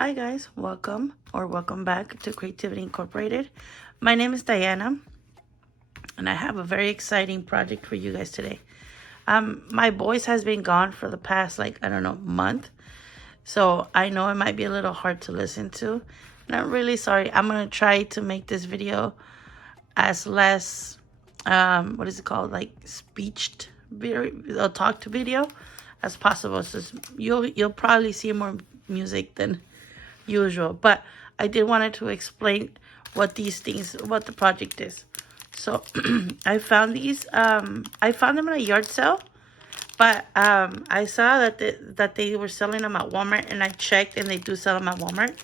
Hi guys, welcome back to Creativity Incorporated. My name is Diana and I have a very exciting project for you guys today. My voice has been gone for the past month. So I know it might be a little hard to listen to. And I'm really sorry. I'm going to try to make this video as less what is it called? Like speeched video or talk to video as possible. So you'll probably see more music than usual, but I did wanted to explain what the project is. So I found these. I found them in a yard sale, but I saw that they were selling them at Walmart, and I checked, and they do sell them at Walmart.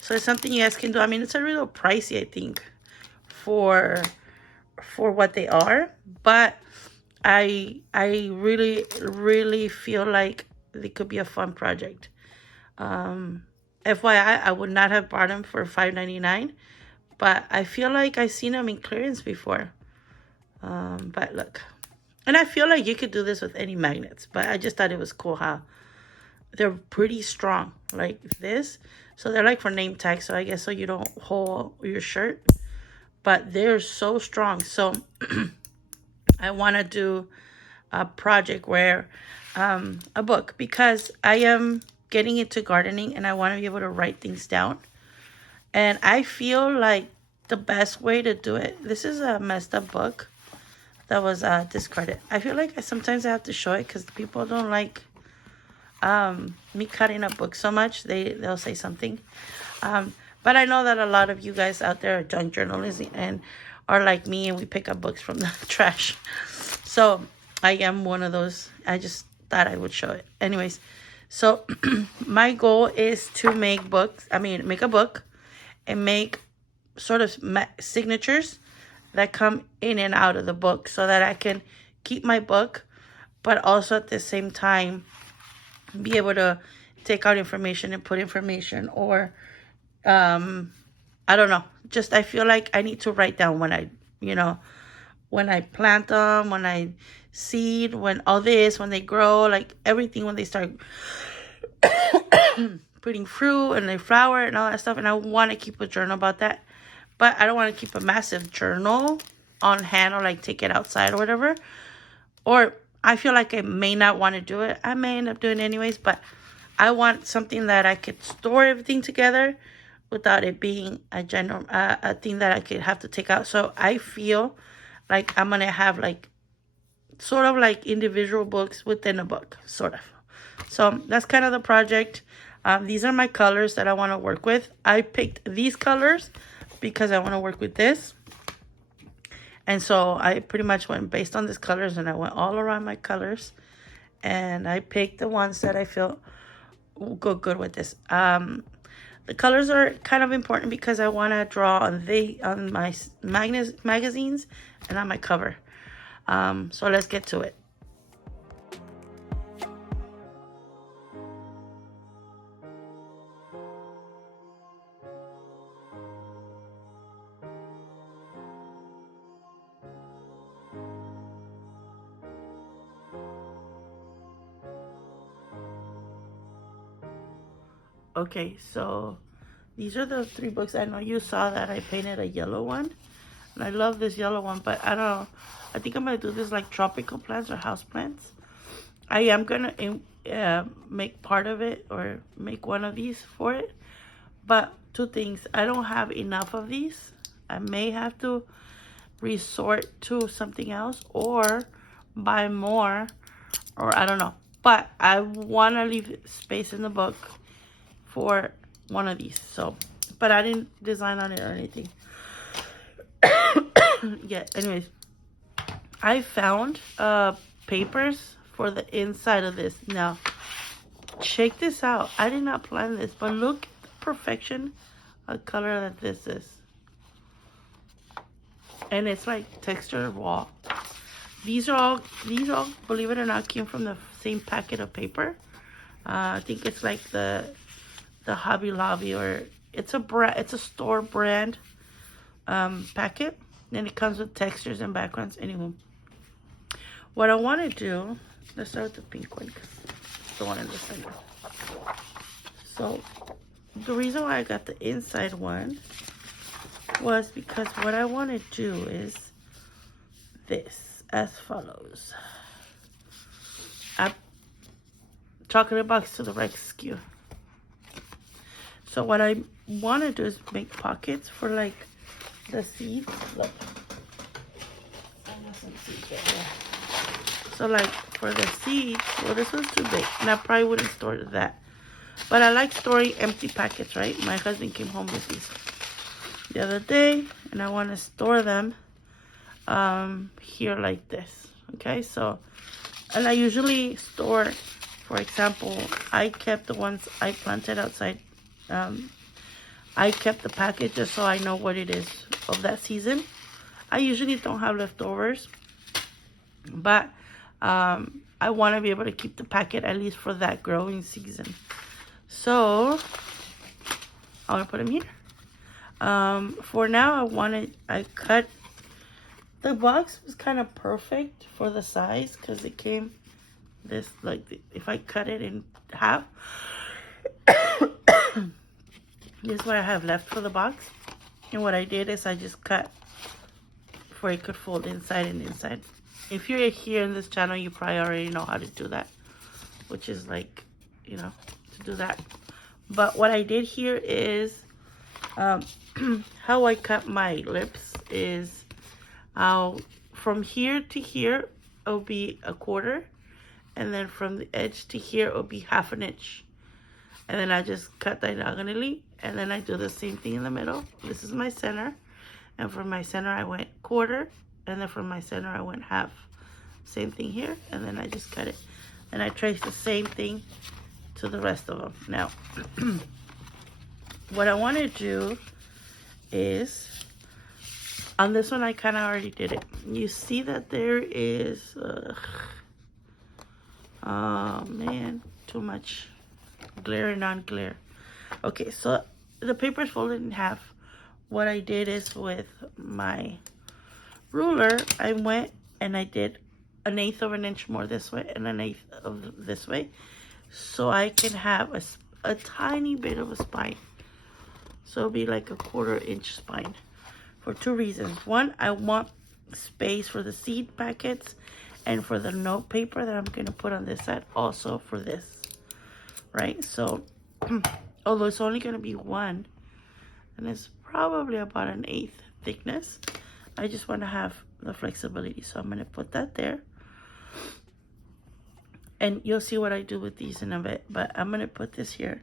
So it's something you guys can do. I mean, it's a little pricey, I think, for what they are, but I really feel like it could be a fun project. FYI, I would not have bought them for $5.99, but I feel like I've seen them in clearance before. But look, and I feel like you could do this with any magnets, but I just thought it was cool how they're pretty strong like this. So they're like for name tags, so I guess so you don't hold your shirt, but they're so strong. So I want to do a project where a book, because I am getting into gardening and I want to be able to write things down. And I feel like the best way to do it, this is a messed up book that was discarded. I feel like sometimes I have to show it because people don't like me cutting up books so much. They'll say something. But I know that a lot of you guys out there are junk journalists and are like me, and we pick up books from the trash. So I am one of those. I just thought I would show it. Anyways, so my goal is to make a book and make sort of signatures that come in and out of the book so that I can keep my book, but also at the same time be able to take out information and put information, or I don't know. Just I feel like I need to write down when I plant them, when I seed, when they grow, like everything, when they start putting fruit and they flower and all that stuff. And I want to keep a journal about that, but I don't want to keep a massive journal on hand or like take it outside or whatever. Or I feel like I may not want to do it. I may end up doing it anyways, but I want something that I could store everything together without it being a general a thing that I could have to take out. So I feel like I'm gonna have like sort of like individual books within a book, sort of. So that's kind of the project. These are my colors that I want to work with. I picked these colors because I want to work with this. And so I pretty much went based on these colors, and I went all around my colors. And I picked the ones that I feel will go good with this. The colors are kind of important because I want to draw on my magazines and on my cover. So let's get to it. Okay, so these are the 3 books. I know you saw that I painted a yellow one. And I love this yellow one, but I don't know. I think I'm going to do this like tropical plants or house plants. I am going to make part of it or make one of these for it. But 2 things. I don't have enough of these. I may have to resort to something else or buy more, or I don't know. But I want to leave space in the book for one of these. So, but I didn't design on it or anything. Yeah, anyways, I found papers for the inside of this. Now, check this out. I did not plan this, but look at the perfection of color that this is. And it's like textured wall. These all, believe it or not, came from the same packet of paper. I think it's like the Hobby Lobby, or it's a store brand packet. And it comes with textures and backgrounds. Anyway, what I want to do, let's start with the pink one because it's the one in the center. So The reason why I got the inside one was because what I want to do is this as follows. I'm chocolate box to the rescue. So what I want to do is make pockets for like the seeds. Look, I have some seeds right here. So like for the seeds, well, this one's too big, and I probably wouldn't store that. But I like storing empty packets, right? My husband came home with these the other day, and I want to store them here like this. Okay, so, and I usually store, for example, I kept the ones I planted outside. I kept the packet just so I know what it is of that season. I usually don't have leftovers, but I want to be able to keep the packet at least for that growing season. So I'm gonna put them here. For now, I cut, the box was kind of perfect for the size because it came this, like, if I cut it in half, this is what I have left for the box. And what I did is I just cut for it could fold inside and inside. If you're here in this channel, you probably already know how to do that, which is like, you know, to do that. But what I did here is, how I cut my lips is, from here to here, it'll be a quarter. And then from the edge to here, it'll be 1/2 inch. And then I just cut diagonally. And then I do the same thing in the middle. This is my center. And from my center, I went quarter. And then from my center, I went half. Same thing here. And then I just cut it. And I trace the same thing to the rest of them. Now, what I want to do is, on this one, I kind of already did it. You see that there is, oh man, too much glare and non-glare. Okay, so the paper is folded in half. What I did is with my ruler, I went and I did 1/8 of an inch more this way and 1/8 of this way, so I can have a tiny bit of a spine. So it'll be like a 1/4 inch spine for 2 reasons. One, I want space for the seed packets and for the note paper that I'm going to put on this side, also for this, right? So although it's only going to be one, and it's probably about 1/8 thickness, I just want to have the flexibility. So I'm going to put that there. And you'll see what I do with these in a bit, but I'm going to put this here.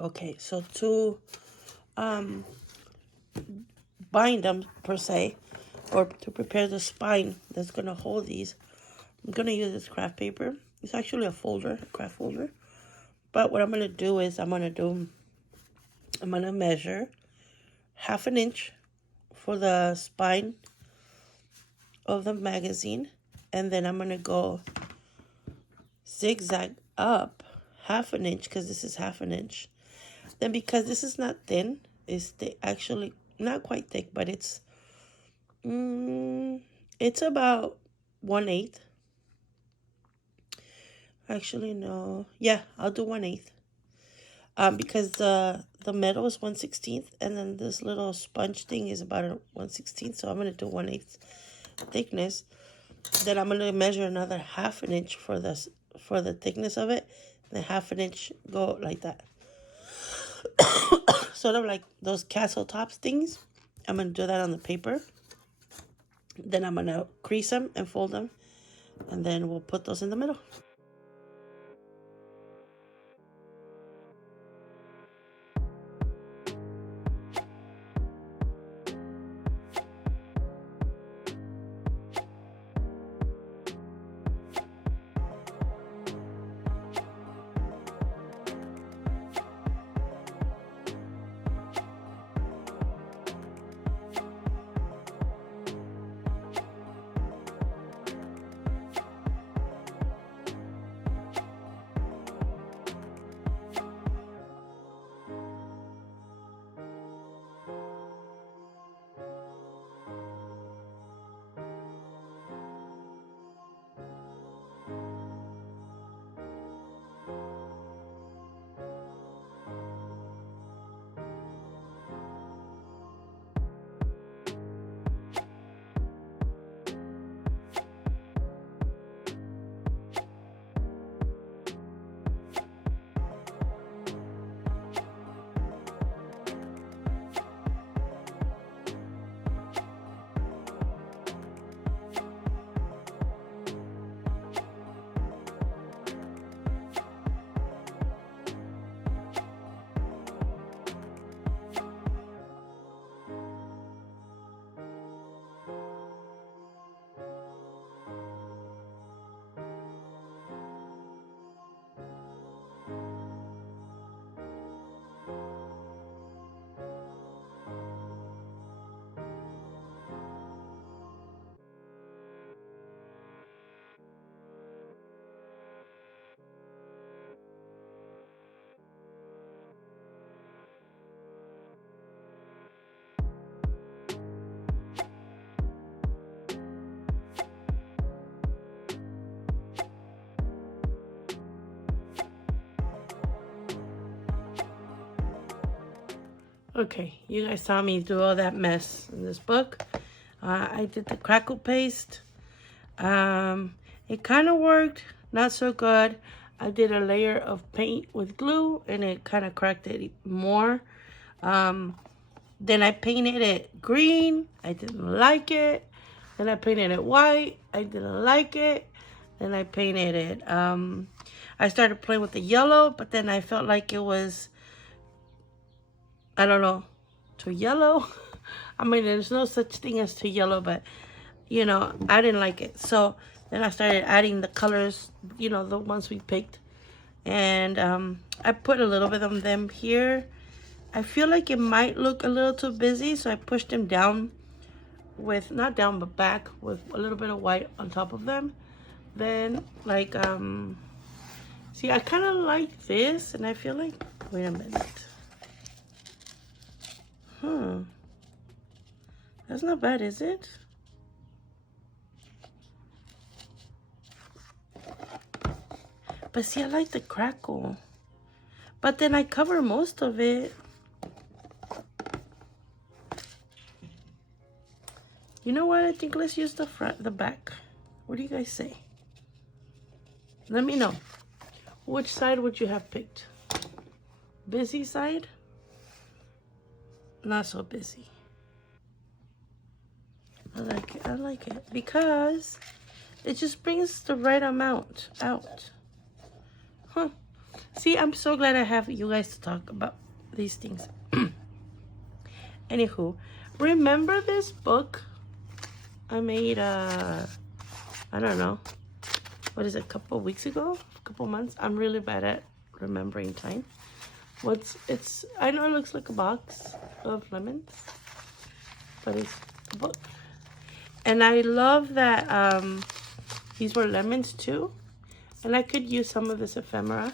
Okay, so to bind them per se, or to prepare the spine that's gonna hold these, I'm gonna use this craft paper. It's actually a folder, a craft folder. But what I'm gonna do is I'm gonna measure 1/2 inch for the spine of the magazine, and then I'm gonna go zigzag up 1/2 inch because this is 1/2 inch. Then because this is not thin, it's actually not quite thick, but it's about 1/8. Actually, no. Yeah, I'll do 1/8. Because the metal is 1/16, and then this little sponge thing is about a 1/16. So I'm gonna do 1/8 thickness. Then I'm gonna measure another 1/2 inch for the thickness of it. Then 1/2 inch go like that. Sort of like those castle tops things. I'm gonna do that on the paper. Then I'm gonna crease them and fold them, and then we'll put those in the middle. Okay, you guys saw me do all that mess in this book. I did the crackle paste. It kind of worked, not so good. I did a layer of paint with glue, and it kind of cracked it more. Then I painted it green. I didn't like it. Then I painted it white. I didn't like it. Then I painted it. I started playing with the yellow, but then I felt like it was, I don't know, too yellow. I mean, there's no such thing as too yellow, but, you know, I didn't like it. So then I started adding the colors, you know, the ones we picked. And I put a little bit of them here. I feel like it might look a little too busy, so I pushed them down with, not down, but back with a little bit of white on top of them. Then, like, see, I kind of like this, and I feel like, wait a minute. That's not bad, is it? But see, I like the crackle. But then I cover most of it. You know what? I think let's use the front, the back. What do you guys say? Let me know. Which side would you have picked? Busy side? Not so busy. I like it. I like it because it just brings the right amount out. Huh. See, I'm so glad I have you guys to talk about these things. Anywho, remember this book I made, I don't know, what is it, a couple weeks ago? A couple months? I'm really bad at remembering time. I know it looks like a box of lemons, but it's a book. And I love that these were lemons too. And I could use some of this ephemera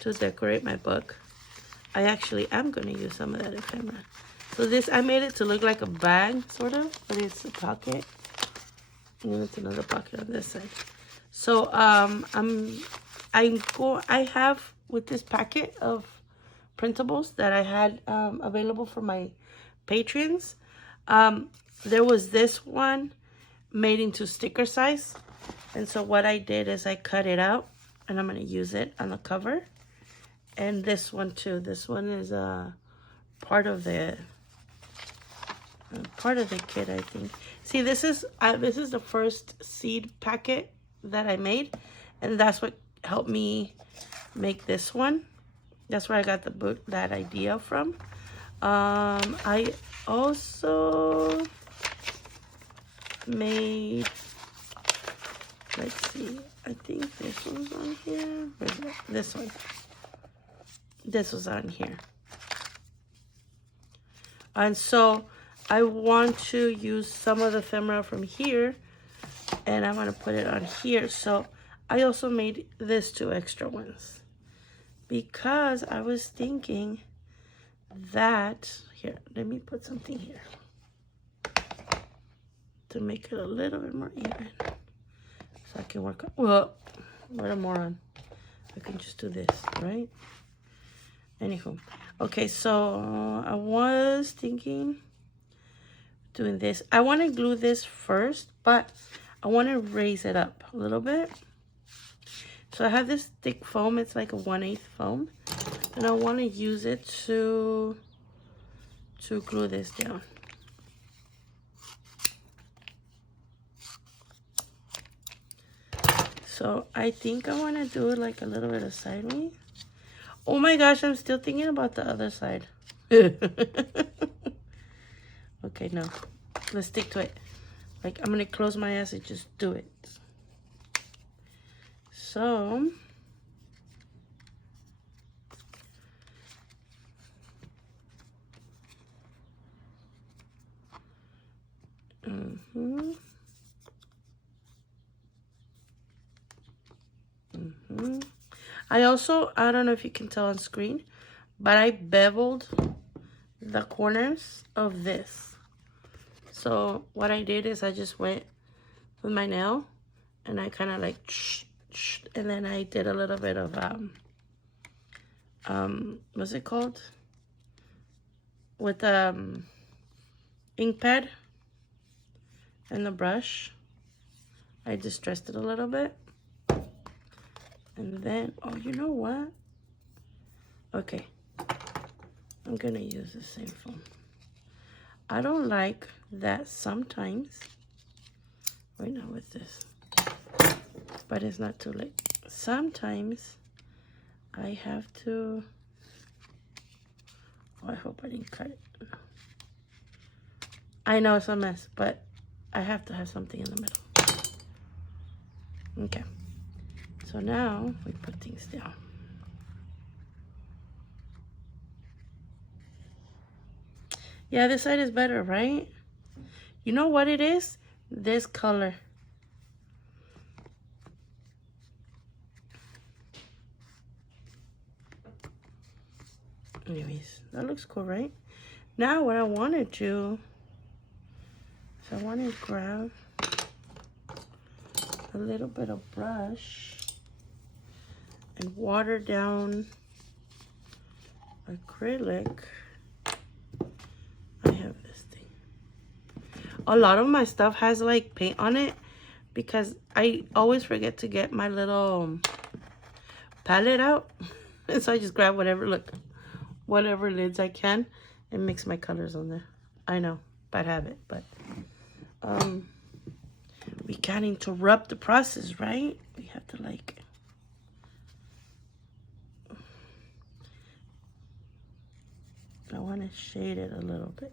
to decorate my book. I actually am going to use some of that ephemera. So this, I made it to look like a bag, sort of, but it's a pocket. And it's another pocket on this side. So I have with this packet of printables that I had available for my patrons. There was this one made into sticker size. And so what I did is I cut it out and I'm going to use it on the cover. And this one too. This one is part of the kit, I think. See, this is the first seed packet that I made, and that's what helped me make this one. That's where I got that idea from. I also made, let's see, I think this one's on here. This one. This was on here. And so I want to use some of the ephemera from here and I want to put it on here. So I also made this 2 extra ones because I was thinking that, here, let me put something here to make it a little bit more even. So I can work on, well, what a moron. I can just do this, right? Anywho, okay, so I was thinking doing this. I want to glue this first, but I want to raise it up a little bit. So I have this thick foam. It's like a 1/8 foam, and I want to use it to glue this down. So I think I want to do it like a little bit of sideways. Oh my gosh, I'm still thinking about the other side. Okay, no. Let's stick to it. Like, I'm going to close my eyes and just do it. So, I don't know if you can tell on screen, but I beveled the corners of this. So what I did is I just went with my nail and I kind of like, and then I did a little bit of, what's it called? With ink pad and the brush. I distressed it a little bit. And then, oh, you know what? Okay. I'm going to use the same foam. I don't like that sometimes. Right now with this. But it's not too late. Sometimes I have to... Oh, I hope I didn't cut it. I know it's a mess, but I have to have something in the middle. Okay. So now we put things down. Yeah, this side is better, right? You know what it is? This color. Anyways, that looks cool, right? Now what I want to do is I want to grab a little bit of brush and water down acrylic. I have this thing. A lot of my stuff has like paint on it because I always forget to get my little palette out. And so I just grab whatever lids I can and mix my colors on there. I know, bad habit, but we can't interrupt the process, right? We have to like want to shade it a little bit.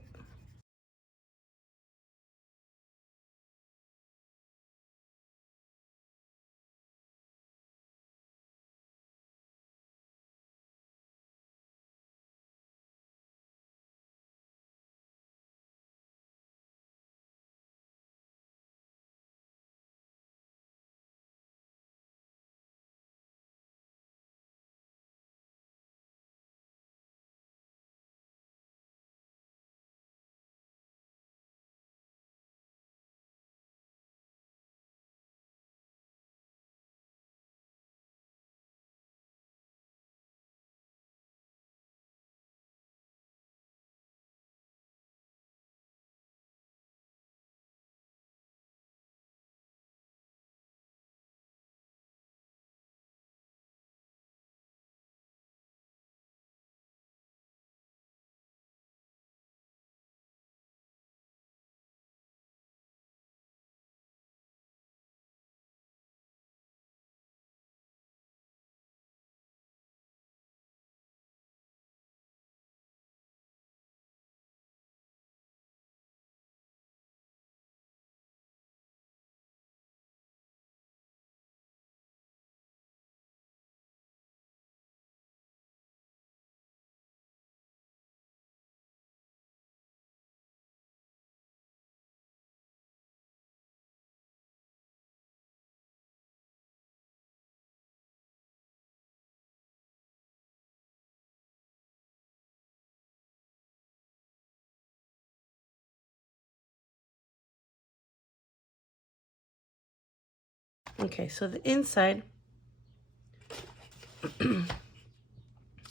Okay, so the inside,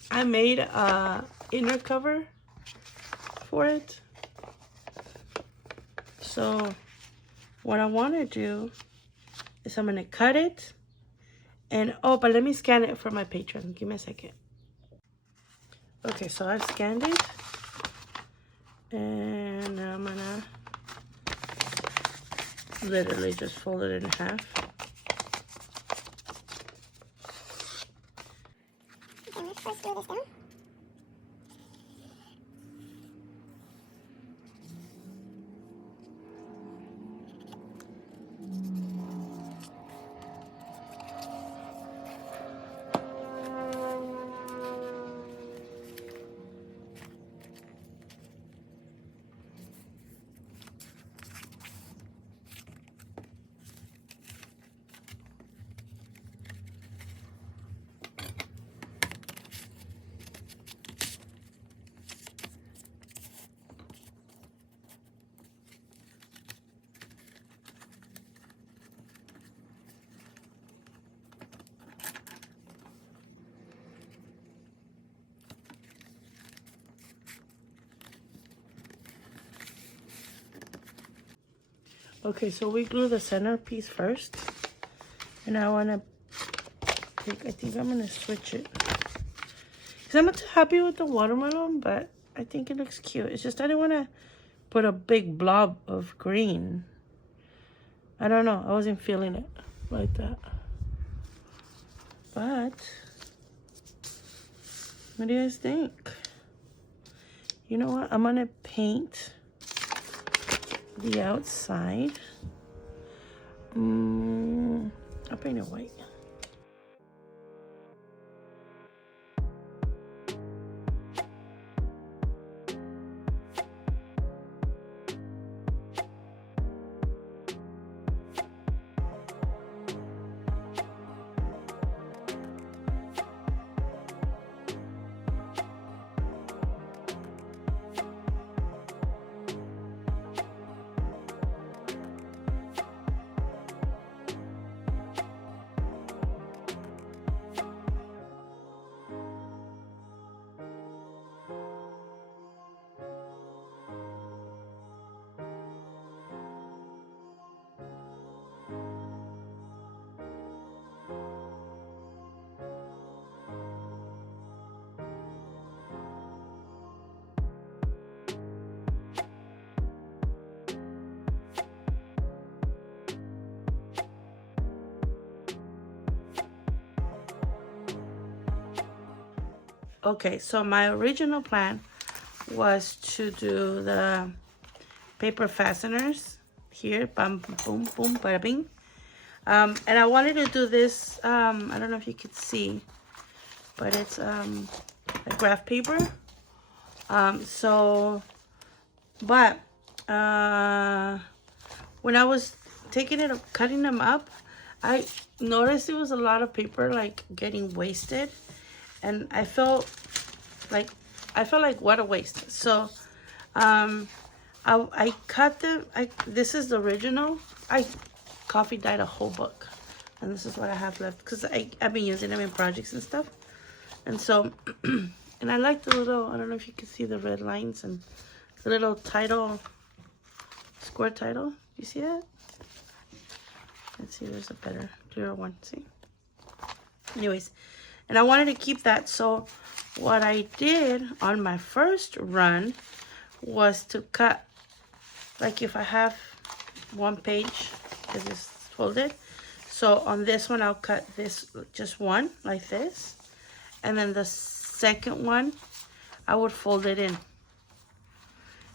I made a inner cover for it. So what I want to do is I'm going to cut it. And, oh, but let me scan it for my Patreon. Give me a second. Okay, so I've scanned it. And now I'm going to literally just fold it in half. Okay, let's first glue this down. Okay, so we glue the centerpiece first. And I want to take, I think I'm going to switch it. Because I'm not too happy with the watermelon, but I think it looks cute. It's just I didn't want to put a big blob of green. I don't know. I wasn't feeling it like that. But what do you guys think? You know what? I'm going to paint the outside. I'll paint it white. Okay, so my original plan was to do the paper fasteners here. Bam, boom, boom, bada bing. And I wanted to do this, I don't know if you could see, but it's a graph paper. But when I was cutting them up, I noticed there was a lot of paper like getting wasted, and I felt like what a waste. So I cut them. This is the original. I coffee dyed a whole book, and this is what I have left because I've been using them in projects and stuff. And so and I like the little, I don't know if you can see the red lines and the little title, square title. You see that? Let's see, there's a better, clearer one. See? Anyways, and I wanted to keep that. So what I did on my first run was to cut, like if I have one page, because it's folded. So on this one, I'll cut this, just one, like this. And then the second one, I would fold it in.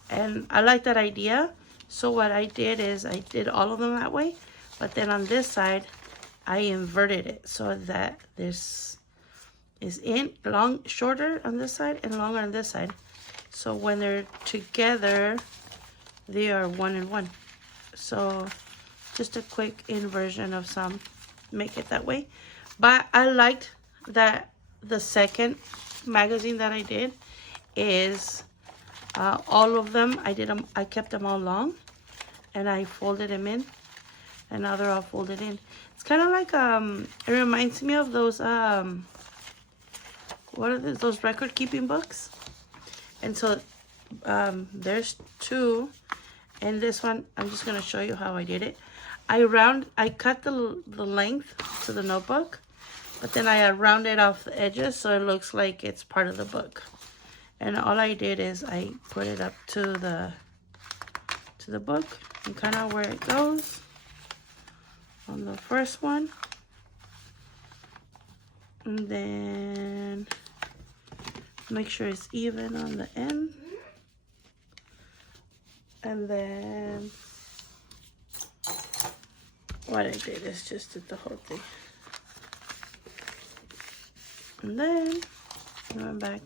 And I like that idea. So what I did is I did all of them that way. But then on this side, I inverted it so that this is shorter on this side and longer on this side. So when they're together, they are 1 and 1. So just a quick inversion of some, make it that way. But I liked that the second magazine that I did is all of them. I kept them all long, and I folded them in, and now they're all folded in. It's kind of like it reminds me of those what are those record keeping books. And so there's 2, and this one I'm just gonna show you how I did it. I cut the length to the notebook, but then I rounded off the edges so it looks like it's part of the book. And all I did is I put it up to the book, and kind of where it goes on the first one. And then make sure it's even on the end. And then what I did is just did the whole thing. And then I went back.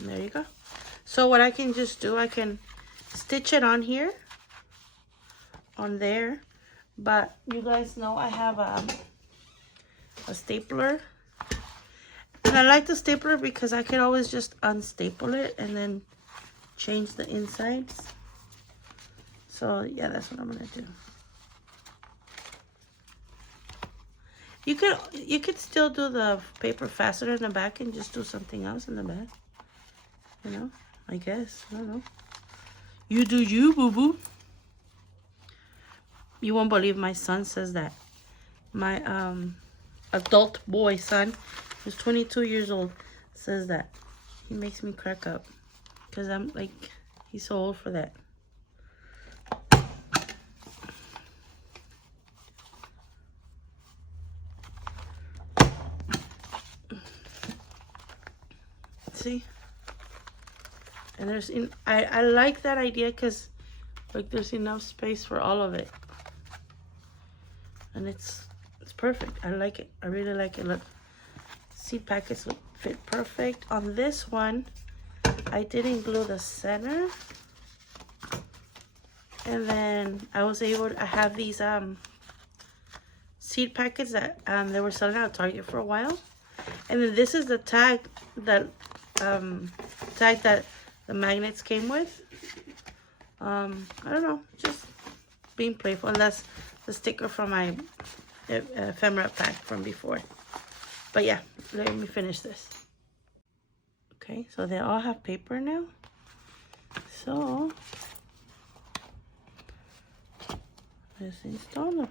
And there you go. So what I can just do, I can stitch it on here, on there. But you guys know I have a stapler. And I like the stapler because I can always just unstaple it and then change the insides. So yeah, that's what I'm gonna do. You could still do the paper fastener in the back and just do something else in the back. You know, I guess. I don't know. You do you, boo-boo. You won't believe my son says that. My adult boy son, who's 22 years old, says that. He makes me crack up. Because I'm like, he's so old for that. See? And I like that idea because like there's enough space for all of it. And it's perfect. I like it. I really like it. Look, seed packets would fit perfect. On this one, I didn't glue the center. And then I have these seed packets that they were selling at Target for a while. And then this is the tag that the magnets came with. I don't know, just being playful. And that's the sticker from my ephemera pack from before. But yeah, let me finish this. Okay, so they all have paper now. So Desinstalo.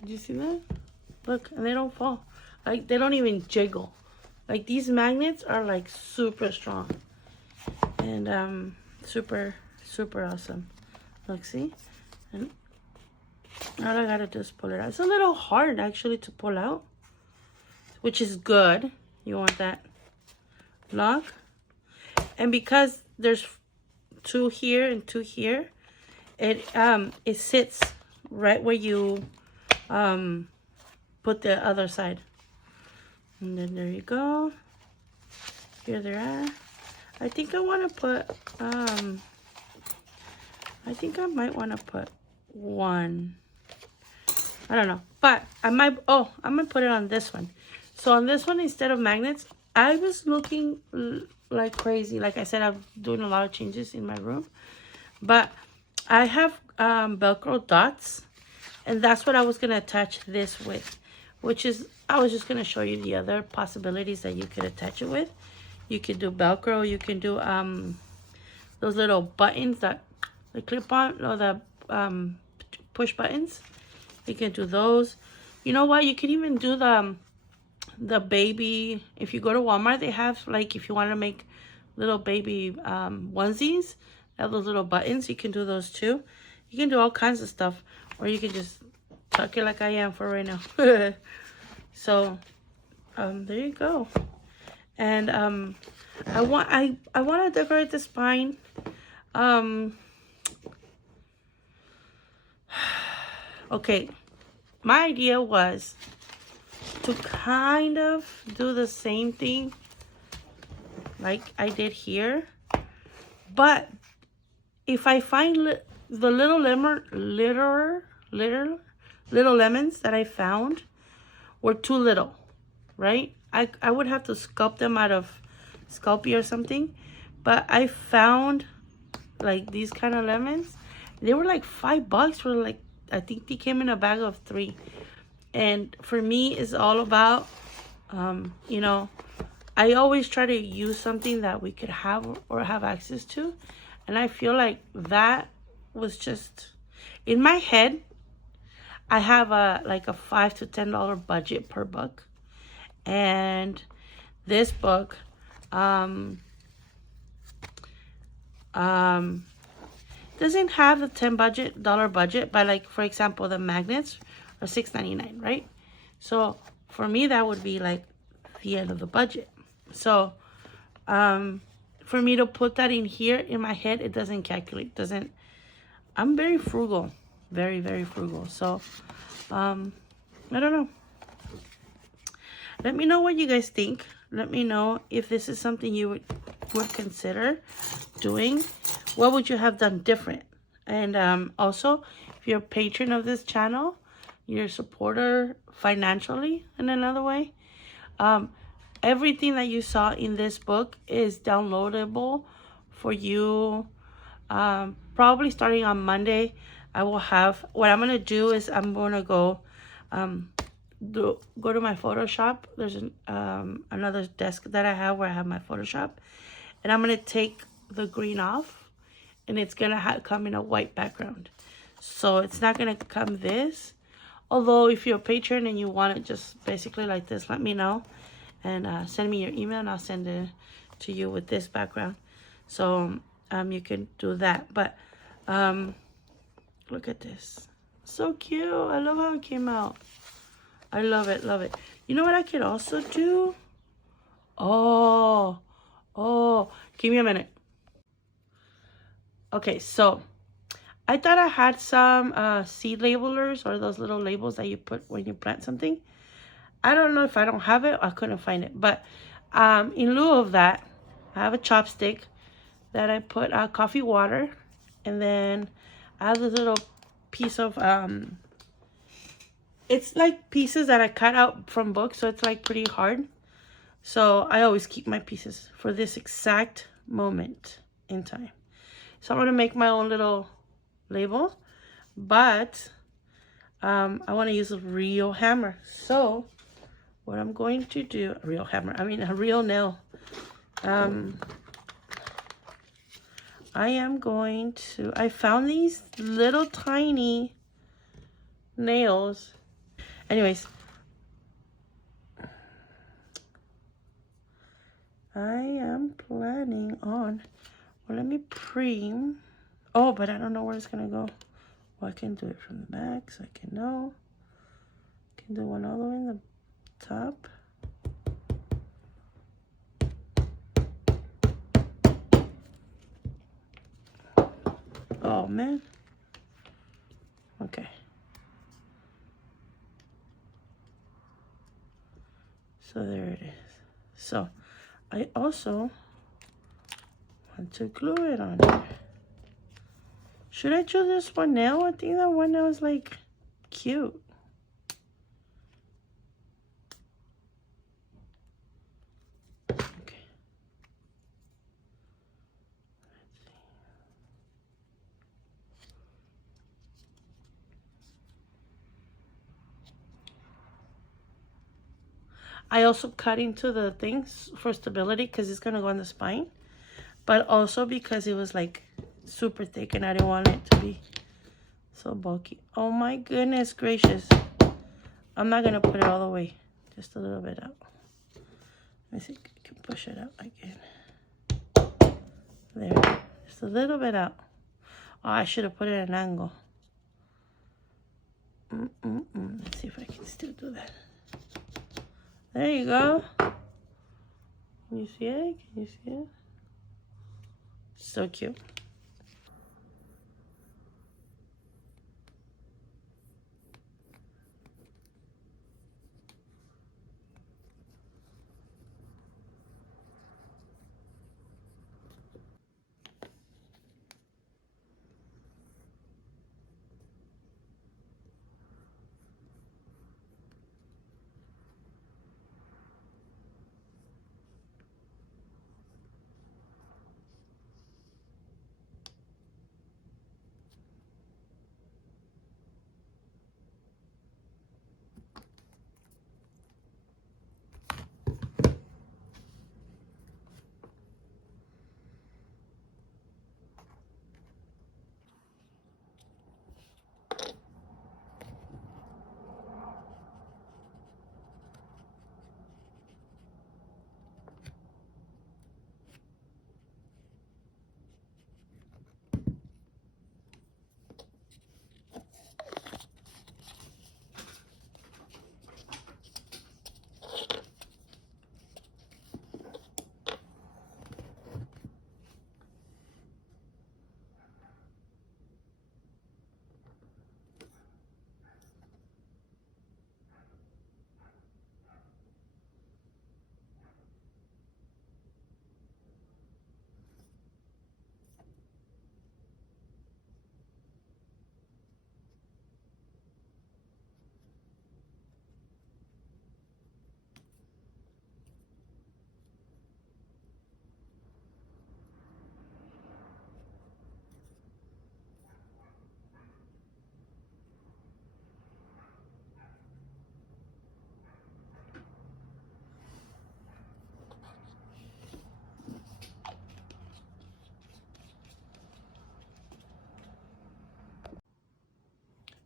Did you see that? Look, and they don't fall. Like, they don't even jiggle. Like, these magnets are like super strong. And super, super awesome. Look, see? And all I gotta do is pull it out. It's a little hard actually to pull out, which is good. You want that lock. And because there's two here and two here, it sits right where you put the other side. And then there you go. Here they are. I think I want to put I think I might want to put one. I don't know, but I might. Oh, I'm gonna put it on this one. So on this one, instead of magnets, I was looking like crazy. Like I said, I'm doing a lot of changes in my room, but I have Velcro dots, and that's what I was gonna attach this with, which is I was just gonna show you the other possibilities that you could attach it with. You could do Velcro. You can do those little buttons that the clip on, or the push buttons. You can do those. You know what? You can even do the baby. If you go to Walmart, they have, like, if you want to make little baby onesies, they have those little buttons. You can do those too. You can do all kinds of stuff, or you can just tuck it like I am for right now. So there you go. And I want to decorate the spine. Okay, my idea was to kind of do the same thing like I did here, but if I find the little lemons that I found were too little, right? I would have to sculpt them out of Sculpey or something, but I found like these kind of lemons. They were like $5 for, like, I think they came in a bag of 3. And for me, it's all about, you know, I always try to use something that we could have or have access to. And I feel like that was just, in my head, I have like a $5 to $10 budget per book. And this book, doesn't have the $10 budget, but, like, for example, the magnets are $6.99, right? So for me, that would be like the end of the budget. So for me to put that in here in my head, it doesn't calculate. I'm very frugal, very, very frugal. So I don't know. Let me know what you guys think. Let me know if this is something you would consider doing. What would you have done different? And also, if you're a patron of this channel, you're a supporter financially in another way, everything that you saw in this book is downloadable for you. Probably starting on Monday, I will have, what I'm going to do is I'm going to go to my Photoshop. There's another desk that I have where I have my Photoshop, and I'm going to take the green off, and it's going to come in a white background. So it's not going to come this. Although if you're a patron and you want it just basically like this, let me know. And send me your email and I'll send it to you with this background. So you can do that. But look at this. So cute. I love how it came out. I love it, love it. You know what I could also do? Oh, give me a minute. Okay, so I thought I had some seed labelers, or those little labels that you put when you plant something. I don't know if I don't have it. I couldn't find it. But in lieu of that, I have a chopstick that I put coffee water. And then I have this little piece of, it's like pieces that I cut out from books. So it's like pretty hard. So I always keep my pieces for this exact moment in time. So I'm going to make my own little label, but I want to use a real hammer. So what I'm going to do, a real nail. I am going to, I found these little tiny nails. Anyways, I am planning on, well, let me preen. Oh, but I don't know where it's gonna go. Well, I can do it from the back, so I can know. I can do one all the way in the top. Oh, man. Okay. So there it is. So I also want to glue it on here. Should I choose this one nail? I think that one nail is like cute. Okay. I also cut into the things for stability because it's going to go on the spine. But also because it was like super thick and I didn't want it to be so bulky. Oh my goodness gracious. I'm not going to put it all the way. Just a little bit out. Let me see if I can push it out again. There. Just a little bit out. Oh, I should have put it at an angle. Let's see if I can still do that. There you go. Can you see it? Can you see it? So cute.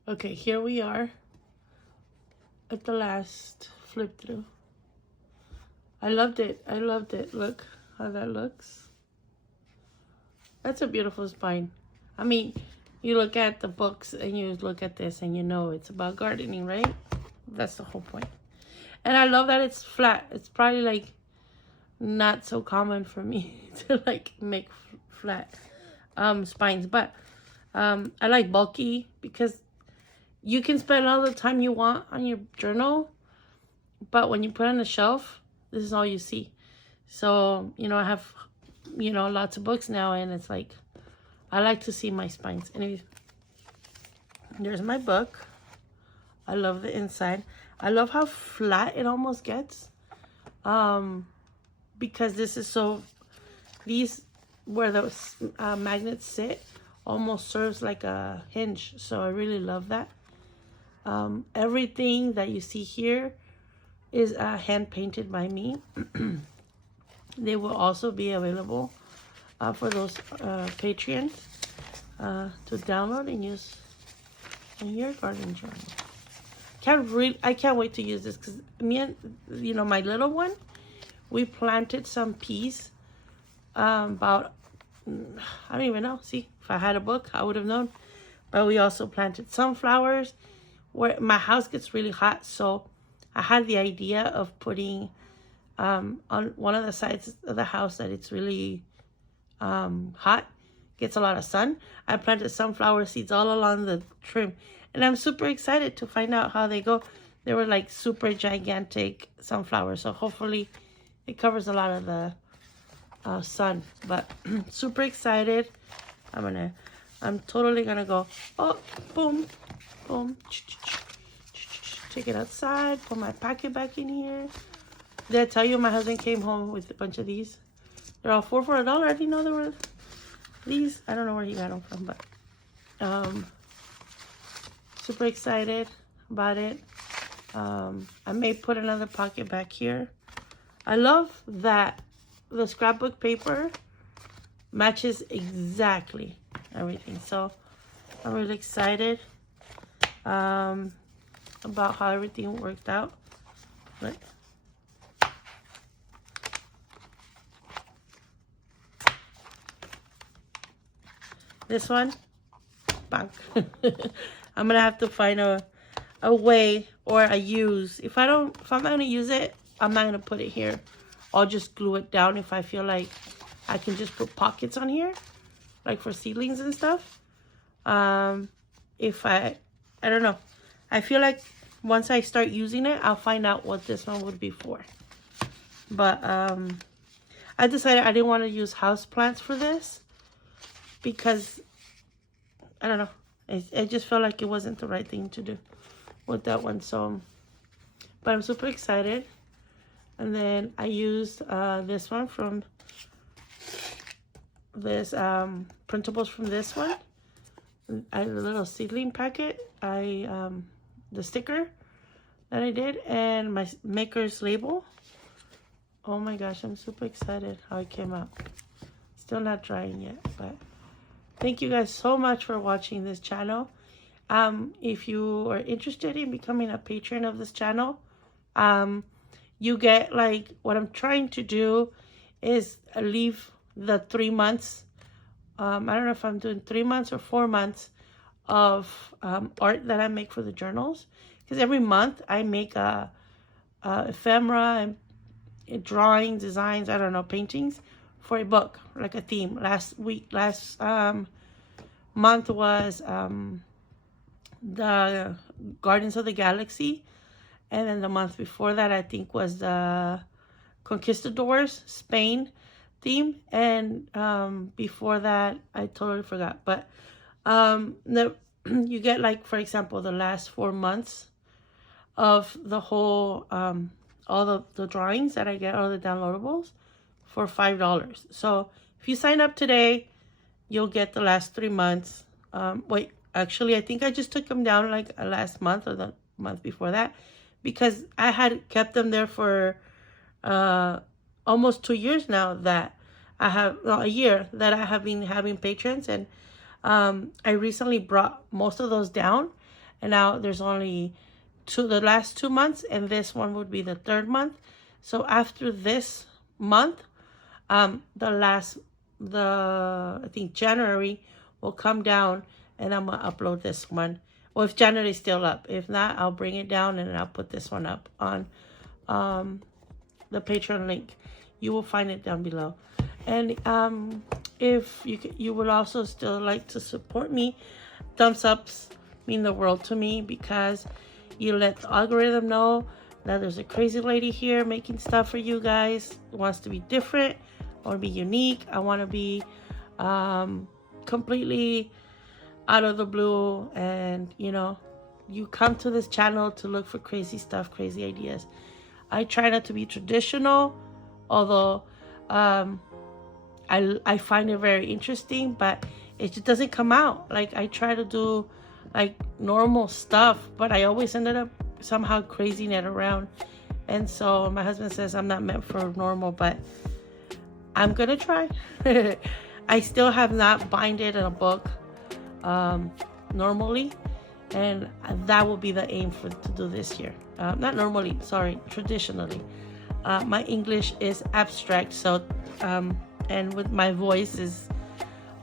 Okay, here we are at the last flip through. I loved it. I loved it. Look how that looks. That's a beautiful spine. I mean, you look at the books and you look at this and you know it's about gardening, right? That's the whole point. And I love that it's flat. It's probably like not so common for me to like make flat spines. But I like bulky because you can spend all the time you want on your journal. But when you put it on the shelf, this is all you see. So, you know, I have, you know, lots of books now, and it's like, I like to see my spines. Anyways, there's my book. I love the inside. I love how flat it almost gets. Because this is so, these, where those magnets sit, almost serves like a hinge. So I really love that. Everything that you see here is hand painted by me. They will also be available for those Patreons to download and use in your garden journal. I can't wait to use this because me and my little one, we planted some peas. About I don't even know. See, if I had a book, I would have known. But we also planted sunflowers. Where my house gets really hot, so I had the idea of putting on one of the sides of the house that it's really hot, gets a lot of sun. I planted sunflower seeds all along the trim, and I'm super excited to find out how they go. They were like super gigantic sunflowers, so hopefully it covers a lot of the sun. But super excited. I'm totally gonna go, oh, boom, boom, take it outside, put my packet back in here. Did I tell you my husband came home with a bunch of these? They're all $4 for $1. I didn't know there were these. I don't know where he got them from, but super excited about it. I may put another pocket back here. I love that the scrapbook paper matches exactly everything. So I'm really excited about how everything worked out. Look. This one, bang. I'm gonna have to find a way or a use. If I'm not gonna use it, I'm not gonna put it here. I'll just glue it down if I feel like I can just put pockets on here, like for seedlings and stuff. If I don't know. I feel like once I start using it, I'll find out what this one would be for. But I decided I didn't want to use house plants for this because I don't know. I just felt like it wasn't the right thing to do with that one. So, but I'm super excited. And then I used this one from this printables from this one. I had a little seedling packet. The sticker that I did and my maker's label. Oh my gosh, I'm super excited how it came out. Still not drying yet, but thank you guys so much for watching this channel. If you are interested in becoming a patron of this channel, you get, like, what I'm trying to do is leave the 3 months. I don't know if I'm doing 3 months or 4 months of art that I make for the journals, because every month I make a ephemera and drawing designs, I don't know, paintings for a book, like a theme. Last month was the Gardens of the Galaxy, and then the month before that I think was the Conquistadors, Spain theme, and before that I totally forgot. But you get, like, for example, the last 4 months of the whole all the drawings that I get, all the downloadables, for $5. So if you sign up today, you'll get the last 3 months. Wait, actually I think I just took them down like last month or the month before that, because I had kept them there for almost 2 years now that I have, well, a year that I have been having patrons. And I recently brought most of those down, and now there's only the last 2 months, and this one would be the 3rd month. So after this month, I think January will come down, and I'm gonna upload this one. Well, if January's still up. If not, I'll bring it down and I'll put this one up on the Patreon link. You will find it down below. And if you would also still like to support me, thumbs ups mean the world to me, because you let the algorithm know that there's a crazy lady here making stuff for you guys. Who wants to be different. I want to be unique. I want to be completely out of the blue, and you come to this channel to look for crazy stuff, crazy ideas. I try not to be traditional, although I find it very interesting, but it just doesn't come out. Like, I try to do like normal stuff, but I always ended up somehow crazing it around. And so my husband says I'm not meant for normal, but I'm gonna try. I still have not binded in a book normally, and that will be the aim to do this year. Not normally, sorry, traditionally. My English is abstract, so and with my voice is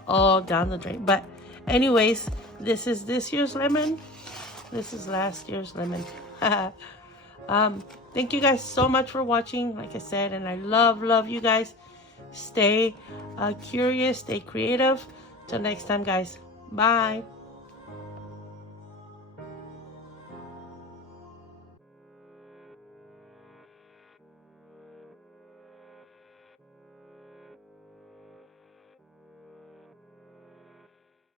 all down the drain. But anyways, this is this year's lemon. This is last year's lemon. Thank you guys so much for watching, like I said, and I love you guys. Stay curious, stay creative. Till next time, guys. Bye.